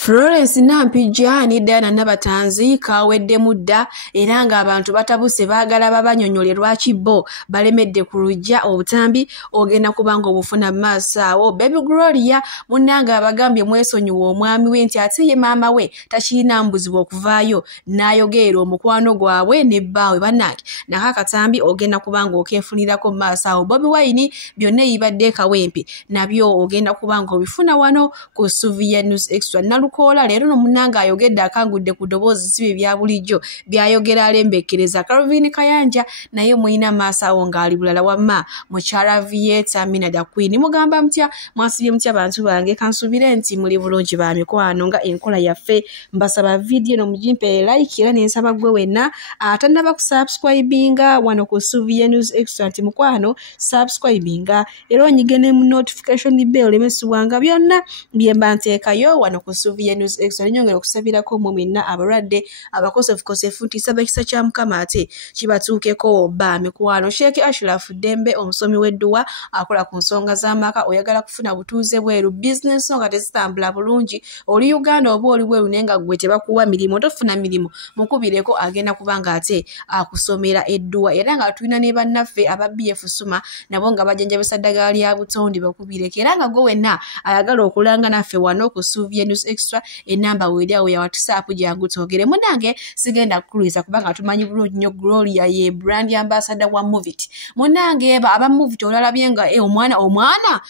Florence Nampijja ne Diana Nabatanzi kawedde mudda era nga abantu batabuse baagala babanyonyole lwaki bo balemedde ku lujja obutambi ogenda kubanga obufuna maaso awo. Baby Gloria munnanga abagambye mwesonyiwa omwami we nti ate ye maama we takirina mbuzibwa okuvaayo n'ayogerera omukwano gwabwe ne bbaawe bannange naka katambi ogenda kubanga okeefunirako maaso awo. Bobi Wine byonna eyibadde kawempe nabyo ogenda kubanga obifuna wano ku Suvia News Extra. Lukola leero no munanga ayogedde akangudde ku ddoboozi sibe bya bulijjo byayogera alembekkereza. Calvin Kayanja naye muyina maaso awo ng'ali bulala wamma mukyala Vieta Minada Queen mugamba mutya mwasibye mutya bantu bange kansubire nti muli bulungi ba mikwano nga enkola yaffe mbasaba video no mujimpe like era nensaba gwe wenna atannaba ku subscribinga wano ku Suvia News Extra nti mukwano subscribinga era onyigene mu notification bell emesubwanga byonna byemba nteekayo wano ku Suvia News Extra. Nyongera okusabirako mu minna abalwadde abakosefu nti saba kisa kya Mukama ate kibatuukeko ba mikwano. Sheikh Ashraf Dembe omusomi w'edduwa akola ku nsonga z'amaka oyagala kufuna butuuze bweru business nga tezitambula bulungi oli Uganda oba oli bweru nenga gwe tebakuwa mirimu tofuna mirimu mukubireko agenda kubanga ate akusomera edduwa era nga tulina ne bannaffe aba BF Suma nabo nga bajanjabisa ddagala lya butondi bakubireko era nga gwe wenna ayagala okulanga naffe wano ku Suvia News Extra enamba wedia ya WhatsApp jangu togere munange sigenda kuliza kubanga tumanyi bulungi nnyo Gloria ye brand ambassador wa Movit munange aba Movit olalabyenga omwana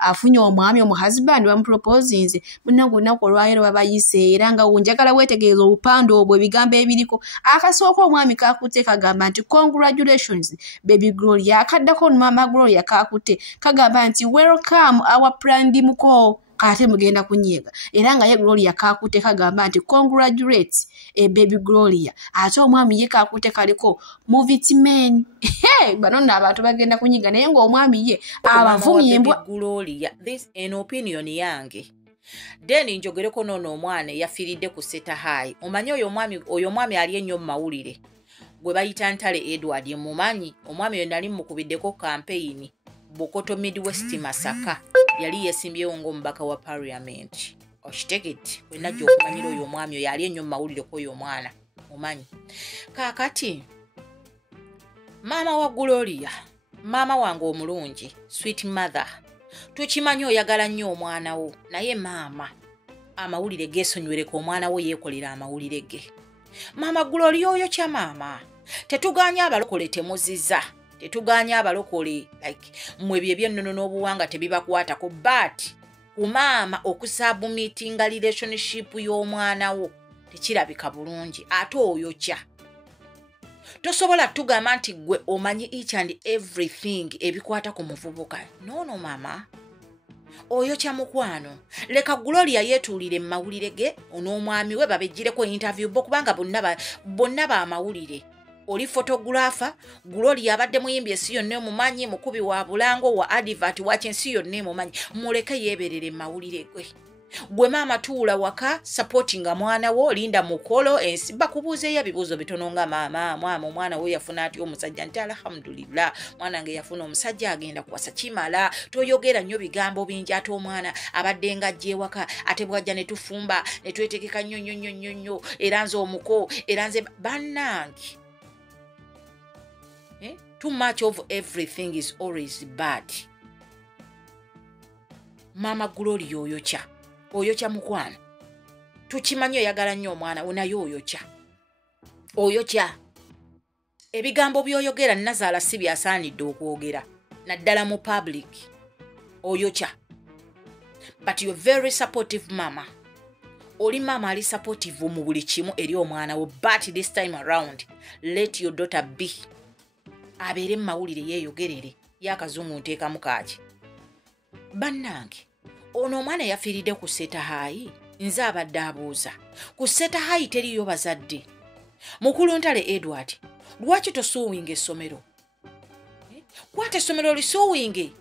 afunye omwami husband wa proposing munango nako lwayero babayise era nga unjagala wetegeeza obupando obwo bigambo ebiriko akasooka omwami kakute kagamba nti congratulations baby Gloria akaddako mama Gloria kakute kagamba nti welcome our brand muko kate mugenda kunyiga era nga ye Gloria kakute kagamba nti congratulate baby Gloria ate omwami ye kakute kaliko Movit men banonna abantu bagenda kunyiga naye ngo omwami ye abavumyimbwa Gloria. This an opinion yange deni njogereko nono omwana yafiridde ku Seta High omanyi oyo mwami ali ennyo mawulire gwe bayita Ntale Edward mumanyi omwami yo nali mukubiddeko campaign Bokoto Midwest Masaka yali yesimbyewo ng'omubaka wa parliament oshitegeti wenajja okumanyira oyo omwami oyo ali ennyo mawulire ko oyo omwana omanyi kaakati maama wa Gloria maama wange omulungi sweet mother tukimanyi oyagala nnyo omwana wo naye maama amawulire geesonywereko omwana wo yeekolera amawulire ge maama Gloria oyo kya maama tetuganya abalokole temuziza tetuganya abalokole like mwe byebyennono n'obuwanga tebibakwatako but umama okusabumitinga relationship y'omwana wo tekirabika bulungi ate oyo kya tosobola tugamba nti gwe omanyi each and everything ebikwata ku muvubuka no mama oyo kya mukwano leka Gloria yetuulire mawulire ge n'omwami we babejjireko interview kubanga bonna ba mawulire oli photographer Gloria abadde muyimbi esi yonna mumanyi mukubi wa bulango wa advert wache ensi yonna mumanyi muleke yeberere mawulire gwe mama tuula waka supportinga mwana wo linda mukolo ensi bakubuuze ya bibuuzo bitono nga mama omwana we yafuna ati omusajja nti alhamdulillah mwana nge yafuna omusajja agenda kuwasa kimala toyogera nnyo bigambo bingi ate omwana abadde nga ajje waka ate bwajja ne tufumba ne twetegeka nnyo era nze omuko era nze bannange too much of everything is always bad. Mama Gloria oyo kya mukwano tukimanyi oyagala nnyo omwana wo naye oyo kya ebigambo byoyogera Nazaala si byasaanidde okwogera naddala mu public oyo kya but you're very supportive mama oli mama ali supportive mu buli kimu eri omwana wo but this time around let your daughter be abeere mawulire yeeyogerere yakazungu nteeka mukaaki bannange ono omwana yafiiridde ku Seta High nze abadde abuuza ku Seta High teriyo bazadde mukulu Ntale Edward lwaki tosuuwinga essomero kwata essomero lisuuwinge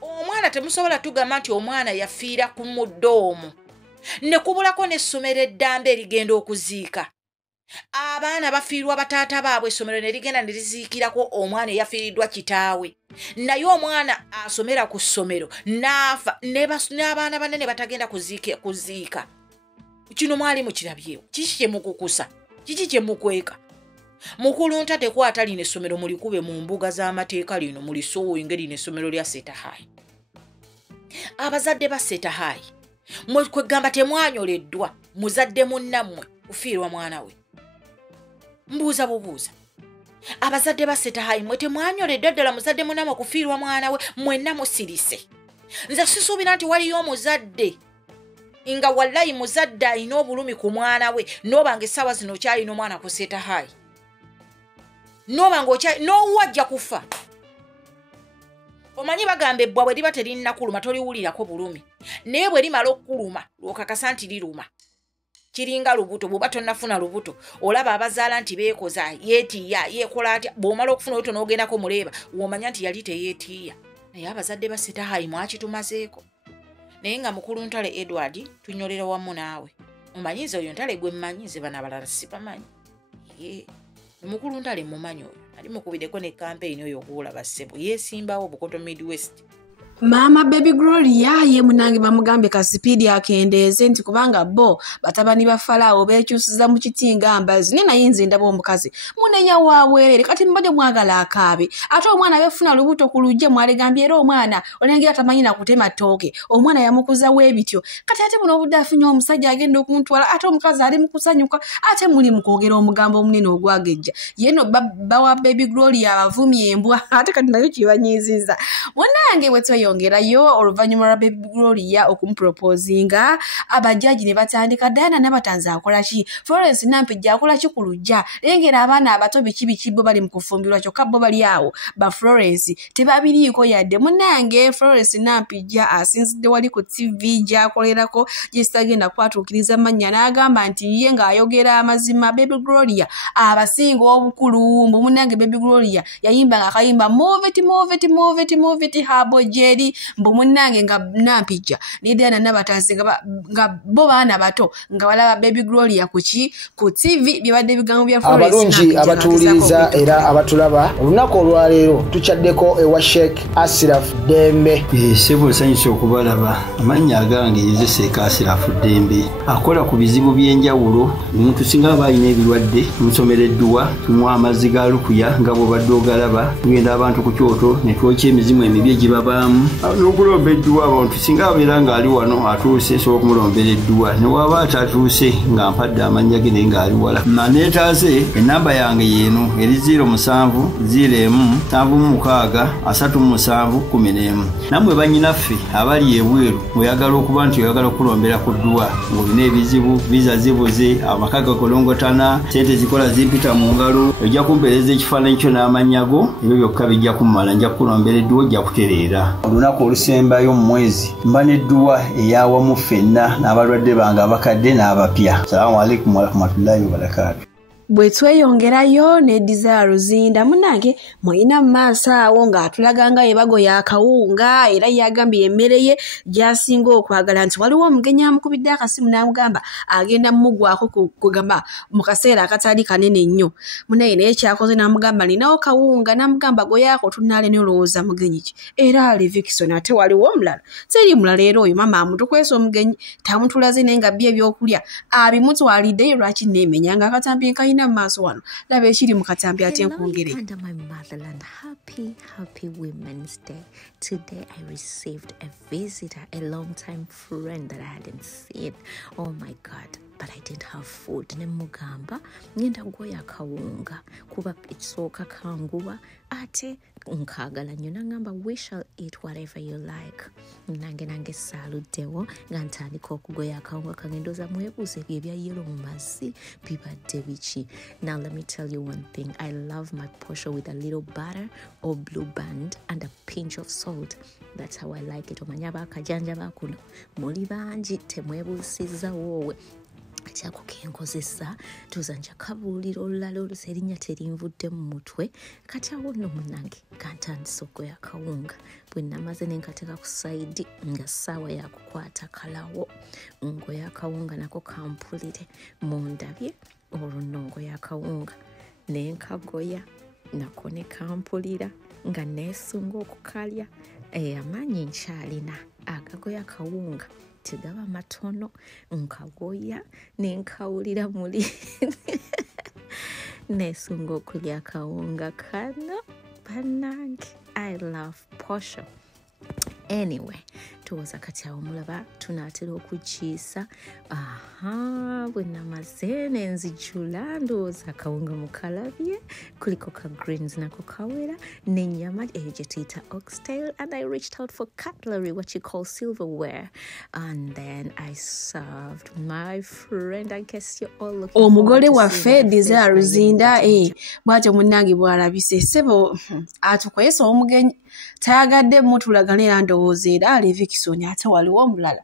omwana temusobola tugamba nti omwana yafiira ku muddo omwo ne kubulako n'essomero eddambe erigenda okuziika abaana bafiirwa bataata baabwe essomero ne ligenda ne liziikirako omwana eyafiiriddwa kitaawe naye omwana asomera ku ssomero n'afa n'abaana banene batagenda kuziika kino mwali mukirabyewo kiki kye mukukusa kiki kye mukweka mukulu nta tekwata lino essomero mulikube mu mbuga z'amateeka lino mulisuuwinge lino essomero lya Setahayi abazadde ba Setahayi mwe kwegamba temwanyoleddwa muzadde munnammwe kufiirwa mwana we mbuuza bubuuza abazadde ba Setahayi mwe temwanyoleddwa ddala muzadde munnammwe kufiirwa mwana we mwenna musirise nze sisuubira nti waliyo omuzadde nga wallayi muzadde alina obulumi ku mwana we noobanga essaawa zino okyalina omwana ku Setahayi noobanga n'owajja kufa omanyi bagamba ebbwa bwe liba terinnakuluma toliwulirako bulumi naye bwe limala okkuluma lwokakasa nti liruma kiringa lubuto bw'oba tonnafuna lubuto olaba abazaala nti beekoza yeetiiya yeekola atya bw'omala okufuna olubuto n'ogendako muleeba w'omanya nti yali teyeetiiya naye abazadde ba Setahayi mwakitumazeeko naye nga mukulu Ntale Edward tunyolera wamu naawe omanyize oyo Ntale gwe mmanyize bana abalala sibamanyi mukulu Ntale mumanyi oyo ali mukubiddeko ne kampeyini oyo okuwulaba ssebo yeesimbawo Bukoto Midwest Mama Baby Gloria ye munange bamugambe ka speed akendeeze nti kubanga bo batabani ba Farao bekyusiza mu kitinga mbazi ne nayinze ndabo omukazi munenya wawerere kati mbaje mwagala akabe ate omwana befuna lubuto kulujje mwalegambye era omwana olengira tamanyi na kutema toke omwana yamukuza webityo kati ate muno obudafinyo omusajja agenda okuntwala ate omukazi ali mukusanyuka ate muli mukogera omugambo omunene ogwagejja yeno bawa Baby Gloria abavumye embwa ate kati nayo kibanyiziza munange bwe yongerayo oluvannyuma lwa Baby Gloria okumuproposinga abajaji ne batandika Diana n'abatanzi akola ki Florence Nampijja akola ki ku lujja lengera abaana abato biki bo bali mu kufumbirwa kyokka bo bali awo ba Florence tebabiriiko yadde munange Florence Nampijja asinzidde wali ku TV gy'akolerako gyesitagenda kwatuukiriza amannya n'agamba nti ye ng'ayogera amazima Baby Gloria abasinga obukulu mbu munange Baby Gloria yayimbanga akayimba move it habo jeri mbu munange nga Nampijja ne Diana n'abatanzi nga bo baana bato nga balaba Baby Gloria ku TV bibadde bigambo bya Florence abalungi abatuuliriza era abatulaba olunaku olwaleero tukyaddeko ewa Sheikh Ashraf Dembe sebo sanyusa okubalaba amannya agange yeze Sheikh Ashraf Dembe akola ku bizibu by'enjawulo omuntu singa abalina ebirwadde musomereddwa tumwa amazzi ga lukuya nga bw'obadde ogalaba tugenda abantu ku kyoto ne twokya emizimu emibi egibabaamu n'okulomba edduwa abantu singa abeera ng'ali wano atuuse sobola okumulombera edduwa ne waba atatuuse nga mpadde amannya ge naye ng'ali wala naneetaase ennamba yange yeeno eri 0707363711 nammwe bannyinaffe abali ebweru oyagala okuba nti oyagala okulombera ku dduwa ng'olina ebizibu viza zibuze amaka gakolongotana sente zikola zimpita mu ngalo ojja kumpeereza ekifaananyi kyo n'amannya go ebyo byokka bijja kummala nja kukulombera edduwa ojja kutereera olunaku olusembayo mu mwezi mba n'edduwa eyawamu ffenna n'abalwadde bange abakadde n'abapya. Assalamu alaikum warahmatullahi wabarakatuh. Bwe tweyongerayo ne Desire Ruzinda munange mwina maaso awo ng'atulaga nga ebago ya kawunga era yagambye emmere ye gyasinga okwagala nti waliwo omugenyi amukubidde akasimu n'amugamba agenda mumugwako kugamba mu kaseera akatali kanene nnyo munaye naye kyakoze n'amugamba ninawo kawunga n'amugamba goyaako tunaale n'olowooza mugenyi ki era ali Vikison ate waliwo omulala seri mulala era oyo mama amutukwesa omugenyi tamutulaze naye nga bye ebyokulya abimutwaliddeyo lwaki neemenya nga akatambi nkayina maaso wano laba ekiri mu katambi ate nkwongere. Under my motherland, happy Women's Day. Today I received a visitor, a long-time friend that I hadn't seen. Oh my God. But I didn't have food. Nemugamba ngenda goya kawunga kuba ekisooka kanguwa ate nkagala nnyo nangamba we shall eat whatever you like. Nange saaluddewo nga ntandika okugoya akawunga kagendoza mwebuuze ebyo ebya yellow mu mazzi bibadde biki. Now let me tell you one thing. I love my posho with a little butter or blue band and a pinch of salt. That's how I like it. Omanya bakajanja bakuno muli bangi temwebuusiza woowe. Kyako kenkozesa tuzanja kabuulira olulala olusa erinnya terinvudde mu mutwe kati awo nno munange kantandisa okugoya kawunga bwe namaze ne nkateeka ku sayidi nga ssaawa yakukwata kalawo ngoya akawunga nako kampulire mundabye olunongo yakawunga nenkagoya nako ne kampulira nga nesunga okukalya amaanyi nkyalina agagoya kawunga tegaba matono nkagoya nenkawulira muli nesunga okulya kawunga kano bannange. I love posho. Anyway, tuwoza kati awo mulaba tunaatera okukiisa bwe namaze ne nzijula ndowooza akawunga mukalabye kuliko ka greens nako kawera n'ennyama eyo gye tuyita oxtail, and I reached out for cutlery, what you call silverware, and then I served my friend. I guess you're all looking omugole waffe Desire Ruzinda bwatyo munnange bw'alabise ssebo atukwesa omugenyi tayagadde mutulagana era ndowooza era Levikison ate waliwo omulala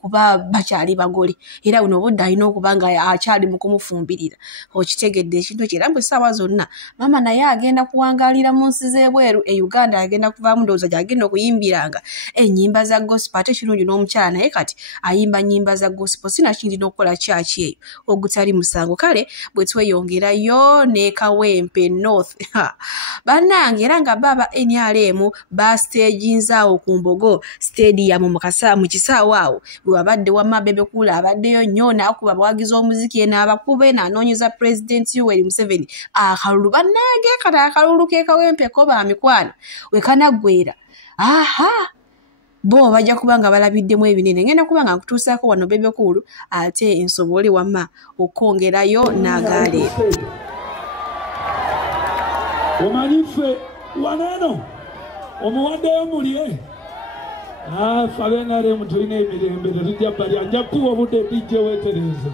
kuba bakyali bagole era buno budde alina okuba nga akyali mu kumufumbirira okitegedde ekintu ekyo era mbwe essaawa zonna mama naye agenda kuwangaalira mu nsi z'ebweru Uganda agenda kuvaamu ndowooza gy'agenda okuyimbiranga ennyimba za gospel ate kirungi n'omukyala naye kati ayimba nnyimba za gospel sinakindi n'okukola kyaki eyo ogutali musango. Kale bwe tweyongerayo ne Kawempe North bannange era nga baba NRM bastaginzaawo ku Mbogo stadium mu kisaawe awo bwe wabadde wamma Bebe Cool abaddeyo nnyo n'akuba abawagizi omuziki n'abakuba n'anoonyeza President Yoweri Museveni akalulu bannange kati akalulu ke Kawempe koba mikwano we kanaggwera bo bajja kubanga balabiddemu ebinene ngenda kubanga nkutuusaako wano Bebe Cool ate nsobole wamma okwongerayo n'agaale omanyife waneno omuwaddeyo mulye fabenare mutulina emirembe tetujja balya njakuwa obudde dijje weetereze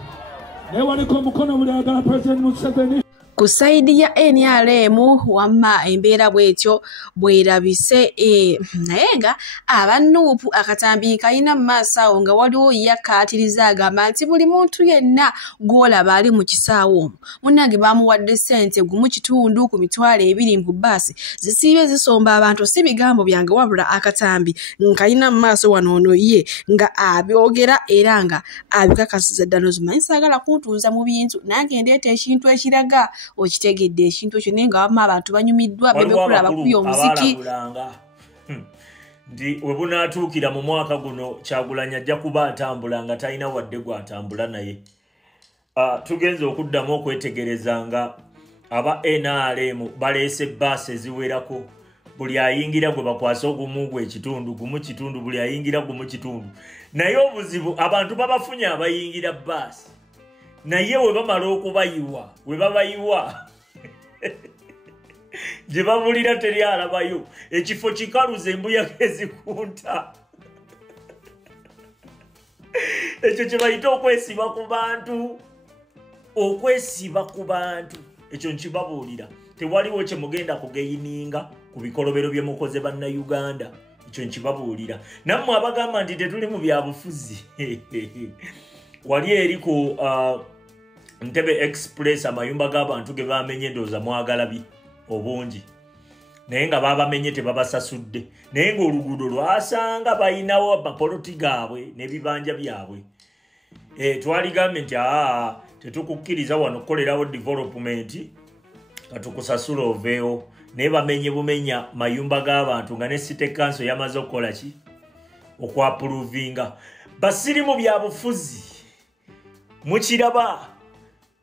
naye waliko omukono buli agala President Museveni ku sayidi ya NRM wamma embeera bwetyo bwerabise naye nga abanuupu akatambi kayina mu maaso awo nga waliwo yakkaatiriza agamba nti buli muntu yenna gw'olaba ali mu kisaawe omwo munnange bamuwadde ssente gumu kitundu ku mitwalo 2 mu bbaasi zisiibye zisomba abantu si bigambo byange wabula akatambi nkayina mu maaso wano ono ye nga abyogera era nga abikakasiza ddala ozimanyi saagala kuntuuza mu bintu nange ndeeta ekintu ekiraga okitegedde ekintu ekyo naye nga wamma abantu banyumiddwa Bebe Cool abakubye omuziki nti we bunaatuukira mu mwaka guno Kyagulanyi ajja kuba atambula nga talina wadde gw'atambula naye. Tugenze okuddamu okwetegereza nga aba NRM baleese bbaasi eziwerako buli ayingira gwe bakwasa ogumu gwe ekitundu gumu kitundu buli ayingira gumu kitundu naye obuzibu abantu babafunye abayingira bbaasi naye we bamala okubayiwa we babayiwa gye babulira teri alabayo ekifo kikaluza embuyaga ezikunta ekyo kye bayita okwesiba ku bantu ekyo nkibabuulira tewaliwo kye mugenda kugeyininga ku bikolobero bye mukoze bannayuganda ekyo nkibabuulira nammwe abagamba nti tetuli mu byabufuzi wali eri ku Ntebe Express amayumba g'abantu ge bamenye ndooza mwagalabi obungi naye nga babamenye tebabasasudde naye ng'oluguudo lwasanga bayinawo amapoloti gaabwe n'ebibanja byabwe twaligambe nti tetukukkiriza wano kukolerawo development katukusasula oveewo naye bamenye bumenya mayumba g'abantu nga ne City Council yamaze okukola ki okwapuruvinga basiri mu byabufuzi mukiraba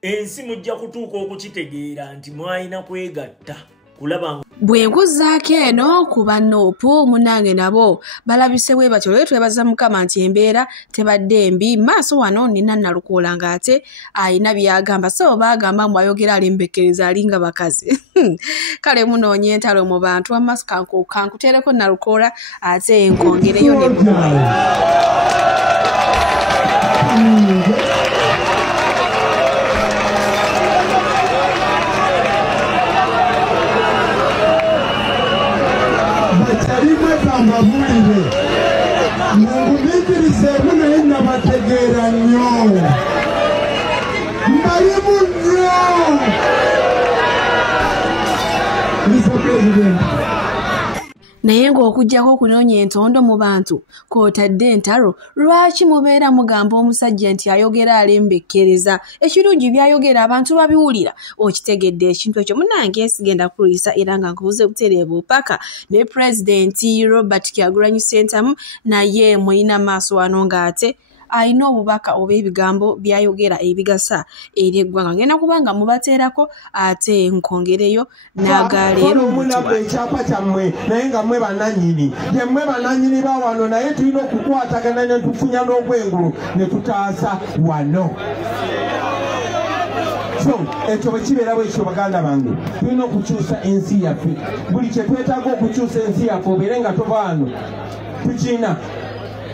ensi mujja kutuuka okukitegeera nti mwayina kwegatta kulaba bwe nkuzaako eno ku banoopu munnange nabo balabise bwe batyo leero twebaza Mukama nti embeera tebadde mbi maaso wano nina Nalukoola ng'ate ayina byagamba so baagamba mbu ayogera alimbekereza alinga bakazi kale munoonye entalo mu bantu amaaso kankuteereko Nalukoola ate nkongereyo ne mbabulire mubikirizeemu naye nabategeera nnyo mbalimu nnyo Mr. President naye ng'okuggyako okunoonya entondo mu bantu kw'otadde entalo lwaki mubeera mugamba omusajja nti ayogera alembekkereza ekirungi byayogera abantu babiwulira okitegedde ekintu ekyo munnange sigenda kuluyisa era nga nkubuze butereevu paka ne pulezidenti Robert Kyagulanyi Ssentamu naye mulina maaso wano ng'ate alina obubaka oba ebigambo byayogera ebigasa eri eggwanga ngenda kubanga mubateerako ate nkongereyo n'agaleero omulaba ekyapa kyammwe naye nga mmwe bannannyini gye mmwe bannannyini ba wano naye tulina okukwatagana ne tufunya n'obwengulu ne tutaasa wano. So ekyo bwe kibeera bwekyo baganda bange tulina okukyusa ensi yaffe buli kye twetaaga okukyusa ensi yaffe obeere nga toba wano tukina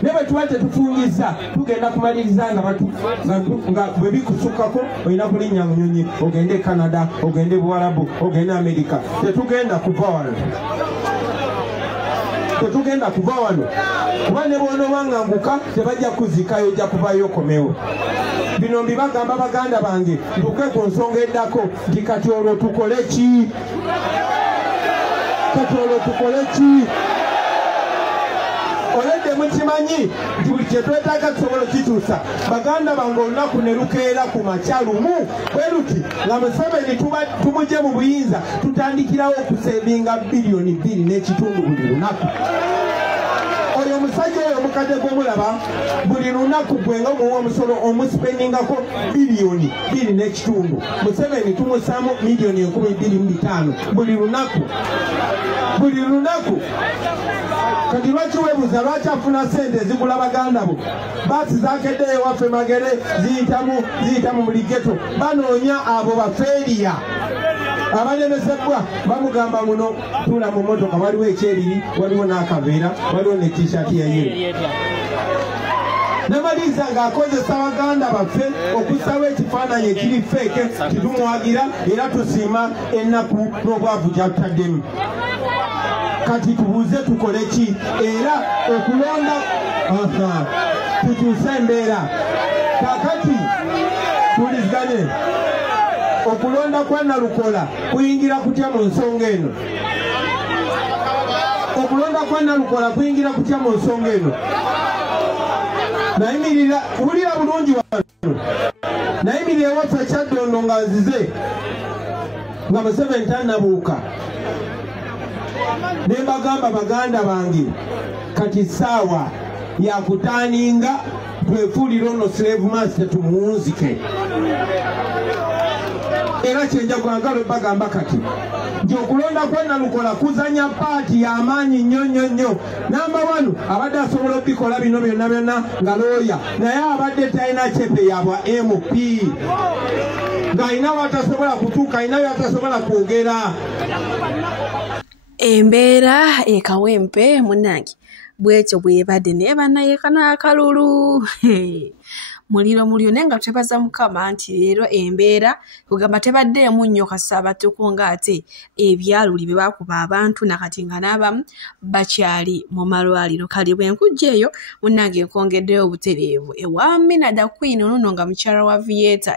ne bwe tuba tetufungiza tugenda kumaliriza nga bwe bikusukkako olina kulinnya munyonyi ogende e Canada ogende Buwarabu ogende Amerika tetugenda kuva wano kuba ne bw'onoobanganguka tebajja kuzikayo ojja kuvayo okomewo. Bino mbibagamba baganda bange ntuke ku nsonga eddako nti kati olwo tukole ki? Oledde mukimanyi nti buli kye twetaaga tusobola okituusa. Baganda bange olunaku ne lukeera ku makya lumu bwe luti nga Museveni tumugye mu buyinza tutandikirawo okusevinga bilioni 2.5 buli lunaku. Oyo omusajja oyo omukadde gw'omulaba buli lunaku gwenga omuwa omusolo omuspendingako bilioni 2.5. Museveni tumusaamu milioni 12.5 buli lunaku. Kati lwaki weebuuza lwaki afuna sente zigula baganda bo? Baasi zakeddeyo ewaffe Magere ziyitamu buli geto banoonya abo bafeeriya abanemesebwa bamugamba muno tula mu motoka waliwo ekyeriri waliwo n'akaveera waliwo ne t-shirt ya yero. Namaliza ng'akozesa baganda baffe okusaba ekifaananyi ekiri feeke kitumwagira era tusiima ennaku n'obwavu gyatutaddemu. Kati tubuuze tukole ki? Era okulonda tukyuse embeera. Kakati tuliziganye okulonda kwa Nalukola kuyingira kutya mu nsonga eno? Nayimirira wulira bulungi wano. Nayimirira ewaffe Kyaddondo nga nzize nga Museveni tannabuuka. Ne mbagamba baganda bange kati ssaawa yakutaaninga twefuulire ono slave master tumuwunzike. Era kyenjagwanga lwe bagamba kati nti okulonda kwa Nalukola kuzanya paati y'amaanyi nnyo. Namba 1 abadde asobola okubikola bino byonna nga looya naye abadde talina kyepe yabwa MP ng'alina watasobola kutuuka alina byatasobola kwogera. Embeera ekawempe munnange bwekyo bwebadde naye bannayeka n'akalulu muliro naye nga twebaza Mukama nti leero embeera kugamba tebaddeemu nnyo kasaabattuko ng'ate ebyaluli bye bakuba abantu nakati nga n'abamu bakyali mu malwaliro. Kali bwe nkujja eyo munnange nkongeddeyo obutereevu ewa Minada Queen ono nga mukyala wa Vieta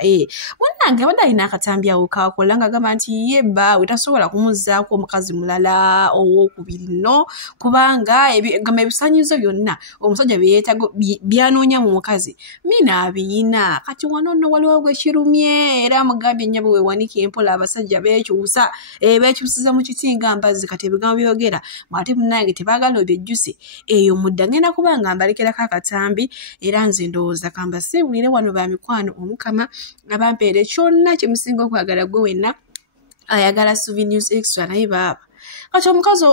munnange abadde alina akatambi awo kaakola ng'agamba nti ye bbaawe tasobola kumuzzaako omukazi mulala owookubiri nno kubanga gamba ebisaanyizo byonna omusajja byeyeetaga byanoonya mu mukazi mina abiyina. Kati wano nno waliwo gwekirumye era mugambye nnyabo weewanika empola abasajja beekyusa beekyusiza mu kiti nga mbazzi kati ebigambo byogera mwate munnange tebaagala obyejjuse eyo mudda ngenda kubanga mbalekerako akatambi era nze ndowooza kamba siibulire wano ba mikwano Omukama abampeere kyonna kye musinga okwagala gwe wenna ayagala Suvi News Extra naye baaba kati omukazi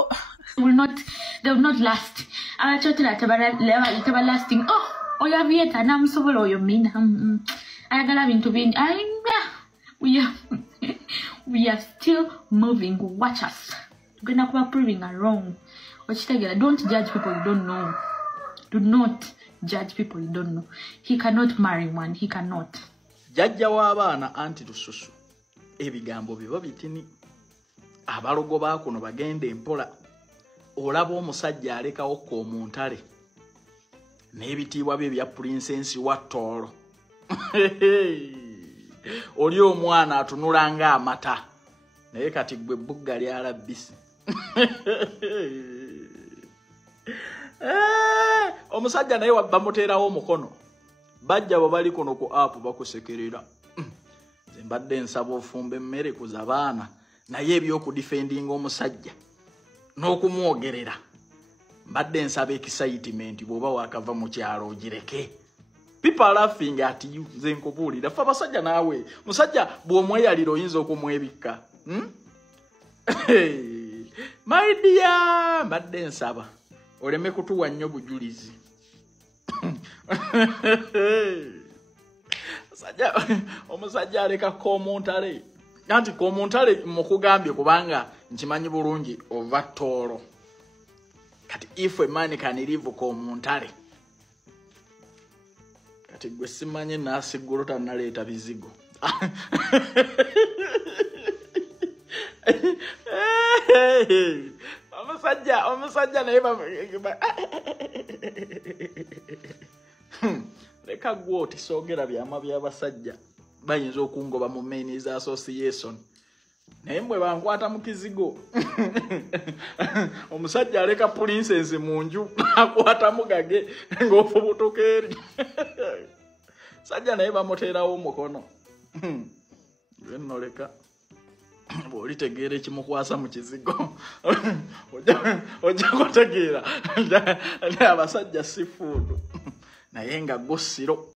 they will not last. Abachotera teba lasting. Oya Vieta namusobola oyo mina. Ayagala bintu bingi. We are still moving. Watch us. Tugenda kuba proving a wrong. Ochitegera, don't judge people you don't know. Do not judge people you don't know. He cannot marry one. He cannot. Jajja w'abaana anti lususu. Ebigambo biba bitini. Abalogo baakuno bagende empola. Olaba omusajja alekawo ko omuntale. N'ebitiibwa bye bya Princess wa Toro. Oli omwana atunula nga amata. Naye kati gwe bugga lyala bbisi. Omusajja naye bamuterawo omukono. Bajja bali kuno ku app bakusekerera. Mbadde nsaba ofumbe mmere kuza baana naye ebyokudifendinga omusajja n'okumwogerera. Mbadde nsaba excitement bw'oba wakava mu kyalo ogireke. People are laughing at you. Nze nkubuulira ffe abasajja naawe musajja bw'omweyalira oyinza okumwebikka. My dear, mbadde nsaba oleme kutuwa nnyo bujulizi. Omusajja aleka komuntale. Anti komuntale mukugambye kubanga nkimanyi bulungi ova Tooro. Kati if a man can live komuntale. Kati gwe simanyi nasigulota naleeta bizigo. Omusajja naye leka gwe otisoogera byama by'abasajja bayinza okungoba mu Men's Association naye mbwe bankwata mu kizigo. Omusajja aleka princess mu nju akwata mugage ng'ofubutuka eri. Sajja naye bamuteerawo omukono. Nno leka bw'olitegeera ekimukwasa mu kizigo ojja kutegeera abasajja si fuudu naye nga go siro.